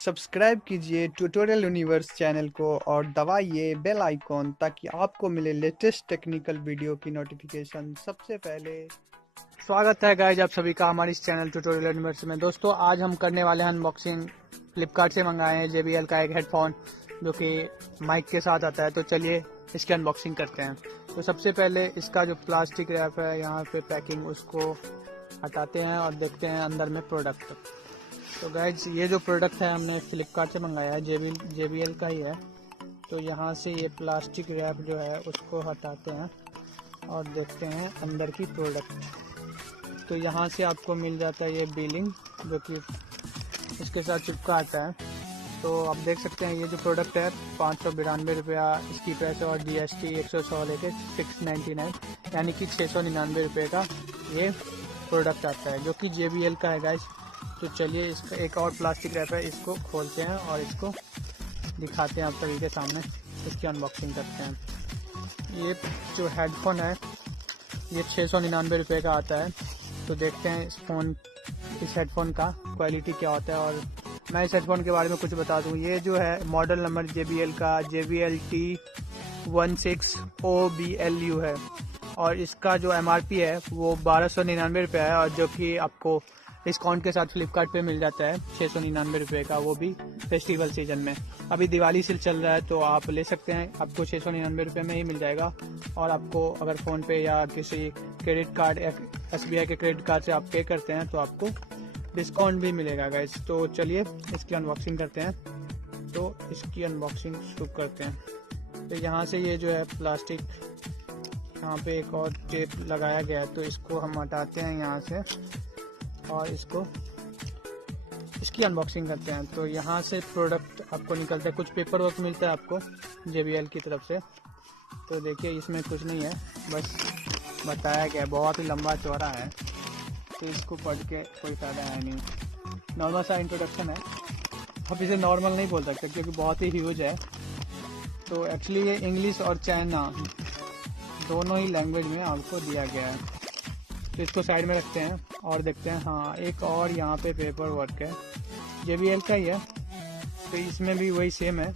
Subscribe कीजिए tutorial universe channel को और दबाइए बेल आइकॉन ताकि आपको मिले लेटेस्ट टेक्निकल वीडियो की नोटिफिकेशन सबसे पहले। स्वागत है गाइज आप सभी का हमारे इस चैनल ट्यूटोरियल यूनिवर्स में। दोस्तों आज हम करने वाले हैं अनबॉक्सिंग। फ्लिपकार्ट से मंगाए हैं JBL का एक हेडफोन जो कि माइक के साथ आता है। तो चलिए इसकी अनबॉक्सिंग करते हैं। तो सबसे पहले इसका जो प्लास्टिक रैप है यहाँ पे पैकिंग उसको हटाते हैं और देखते हैं अंदर में प्रोडक्ट। तो गाइज ये जो प्रोडक्ट है हमने फ्लिपकार्ट से मंगाया है, JBL का ही है। तो यहाँ से ये प्लास्टिक रैप जो है उसको हटाते हैं और देखते हैं अंदर की प्रोडक्ट। तो यहाँ से आपको मिल जाता है ये बिलिंग जो कि इसके साथ चिपका आता है। तो आप देख सकते हैं ये जो प्रोडक्ट है 592 रुपया इसकी प्राइस और GST 100 लेके 699 यानी कि 699 रुपये का ये प्रोडक्ट आता है जो कि JBL का है गाइज। तो चलिए इसका एक और प्लास्टिक रैप है, इसको खोलते हैं और इसको दिखाते हैं आप सभी के सामने। इसकी अनबॉक्सिंग करते हैं। ये जो हेडफोन है ये 699 रुपये का आता है। तो देखते हैं इस हेडफोन का क्वालिटी क्या होता है। और मैं इस हेडफोन के बारे में कुछ बता दूं। ये जो है मॉडल नंबर JBL का JBL T160 OBLU है और इसका जो MRP है वो 1299 रुपये है और जो कि आपको डिस्काउंट के साथ फ्लिपकार्ट पे मिल जाता है 699 रुपये का, वो भी फेस्टिवल सीजन में। अभी दिवाली सेल चल रहा है तो आप ले सकते हैं, आपको 699 रुपये में ही मिल जाएगा। और आपको अगर फ़ोन पे या किसी क्रेडिट कार्ड या SBI के क्रेडिट कार्ड से आप पे करते हैं तो आपको डिस्काउंट भी मिलेगा गाइस। तो चलिए इसकी अनबॉक्सिंग करते हैं। तो इसकी अनबॉक्सिंग शुरू करते हैं। तो यहाँ से ये जो है प्लास्टिक, यहाँ पे एक और टेप लगाया गया है तो इसको हम हटाते हैं यहाँ से और इसकी अनबॉक्सिंग करते हैं। तो यहाँ से प्रोडक्ट आपको निकलता है, कुछ पेपर वर्क मिलता है आपको JBL की तरफ से। तो देखिए इसमें कुछ नहीं है, बस बताया गया, बहुत ही लंबा चौड़ा है तो इसको पढ़ के कोई फ़ायदा है नहीं। नॉर्मल सा इंट्रोडक्शन है, अब इसे नॉर्मल नहीं बोल सकते क्योंकि बहुत ही ह्यूज है। तो एक्चुअली ये इंग्लिश और चाइना दोनों ही लैंग्वेज में आपको दिया गया है। तो इसको साइड में रखते हैं और देखते हैं। हाँ एक और यहाँ पे पेपर वर्क है, JBL का ही है तो इसमें भी वही सेम है।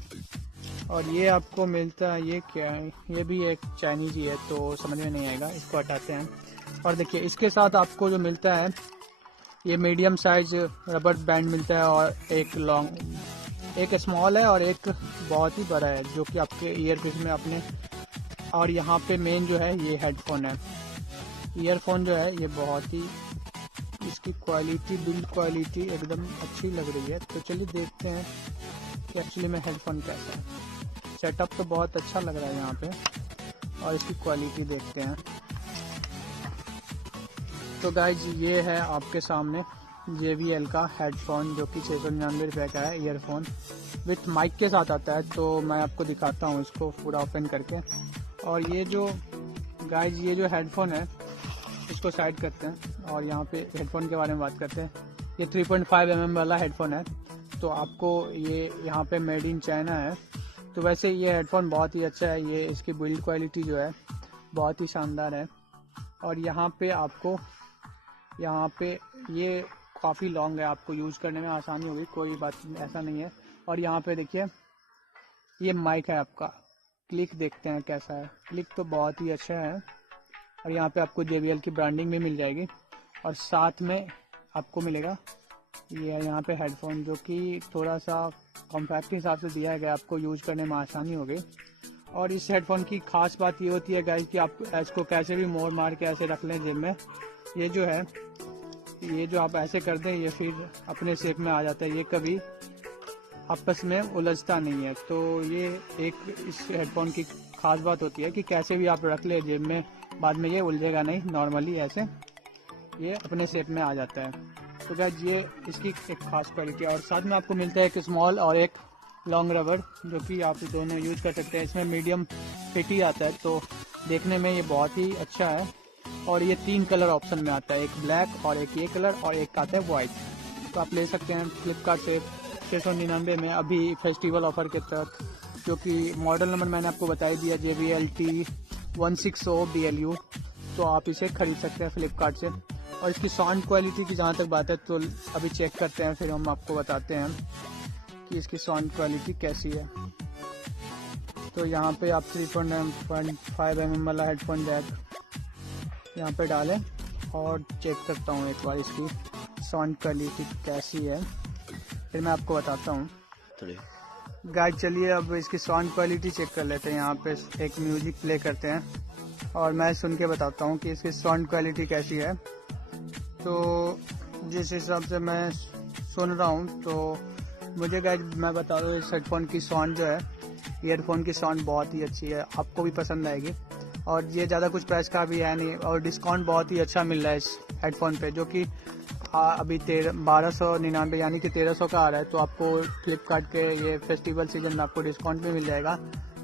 और ये आपको मिलता है, ये क्या है, ये भी एक चाइनीज ही है तो समझ में नहीं आएगा, इसको हटाते हैं। और देखिए इसके साथ आपको जो मिलता है ये मीडियम साइज रबर बैंड मिलता है और एक लॉन्ग, एक स्मॉल है और एक बहुत ही बड़ा है जो कि आपके ईयरपीस में अपने। और यहाँ पे मेन जो है ये हेडफोन है। ईयरफोन जो है ये बहुत ही, इसकी क्वालिटी, बिल्ड क्वालिटी एकदम अच्छी लग रही है। तो चलिए देखते हैं कि एक्चुअली में हेडफोन कैसा है। सेटअप तो बहुत अच्छा लग रहा है यहाँ पे और इसकी क्वालिटी देखते हैं। तो गाइज ये है आपके सामने JBL का हेडफोन जो कि 699 रुपये का है। ईयरफोन विथ माइक के साथ आता है। तो मैं आपको दिखाता हूँ इसको पूरा ओपन करके। और ये जो गाइज ये जो हेडफोन है इसको साइड करते हैं और यहाँ पे हेडफोन के बारे में बात करते हैं। ये 3.5 mm वाला हेडफोन है। तो आपको ये यहाँ पे मेड इन चाइना है। तो वैसे ये हेडफोन बहुत ही अच्छा है, ये इसकी बिल्ड क्वालिटी जो है बहुत ही शानदार है। और यहाँ पे आपको, यहाँ पे ये काफ़ी लॉन्ग है, आपको यूज़ करने में आसानी होगी, कोई बात ऐसा नहीं है। और यहाँ पे देखिए ये माइक है आपका, क्लिक देखते हैं कैसा है। क्लिक तो बहुत ही अच्छा है। और यहाँ पे आपको JBL की ब्रांडिंग भी मिल जाएगी और साथ में आपको मिलेगा ये यहाँ पे हेडफोन जो कि थोड़ा सा कॉम्पैक्ट के हिसाब से दिया गया, आपको यूज करने में आसानी होगी। और इस हेडफोन की खास बात ये होती है गाइस कि आप इसको कैसे भी मोड़ मार के ऐसे रख लें जेब में। ये जो है, ये जो आप ऐसे कर दें ये फिर अपने शेप में आ जाता है, ये कभी आपस में उलझता नहीं है। तो ये एक इस हेडफोन की खास बात होती है कि कैसे भी आप रख ले जेब में, बाद में ये उलझेगा नहीं, नॉर्मली ऐसे ये अपने शेप में आ जाता है। तो गाइस ये इसकी एक खास क्वालिटी है। और साथ में आपको मिलता है एक स्मॉल और एक लॉन्ग रबर जो कि आप दोनों यूज कर सकते हैं। इसमें मीडियम फिट ही आता है तो देखने में ये बहुत ही अच्छा है। और ये 3 कलर ऑप्शन में आता है, एक ब्लैक और एक ये कलर और एक आता है वाइट। तो आप ले सकते हैं फ्लिपकार्ट से 699 में अभी फेस्टिवल ऑफर के तहत, जो कि मॉडल नंबर मैंने आपको बता ही दिया JBL T160 BLU। तो आप इसे खरीद सकते हैं फ्लिपकार्ट से। और इसकी साउंड क्वालिटी की जहाँ तक बात है तो अभी चेक करते हैं, फिर हम आपको बताते हैं। कि इसकी साउंड क्वालिटी कैसी है। तो यहाँ पे आप 3.5 mm वाला हेडफोन जैक यहाँ पे डालें और चेक करता हूँ एक बार इसकी साउंड क्वालिटी कैसी है, फिर मैं आपको बताता हूँ। गाइस चलिए अब इसकी साउंड क्वालिटी चेक कर लेते हैं। यहाँ पे एक म्यूजिक प्ले करते हैं और मैं सुन के बताता हूँ कि इसकी साउंड क्वालिटी कैसी है। तो जिस हिसाब से मैं सुन रहा हूँ तो मुझे गाइस मैं बता रहा हूँ इस हेडफोन की साउंड जो है, ईयरफोन की साउंड बहुत ही अच्छी है, आपको भी पसंद आएगी। और ये ज़्यादा कुछ प्राइस का भी है नहीं और डिस्काउंट बहुत ही अच्छा मिल रहा है इस हेडफोन पे, जो कि अभी 1299 यानी कि 1300 का आ रहा है। तो आपको फ्लिपकार्ट के ये फेस्टिवल सीजन में आपको डिस्काउंट भी मिल जाएगा।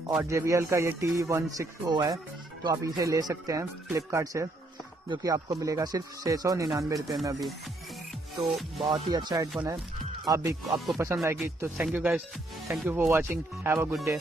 और JBL का ये T160 है, तो आप इसे ले सकते हैं फ्लिपकार्ट से, जो कि आपको मिलेगा सिर्फ 699 रुपये में अभी। तो बहुत ही अच्छा हेडफोन है, आपको पसंद आएगी। तो thank you guys, thank you for watching, have a good day.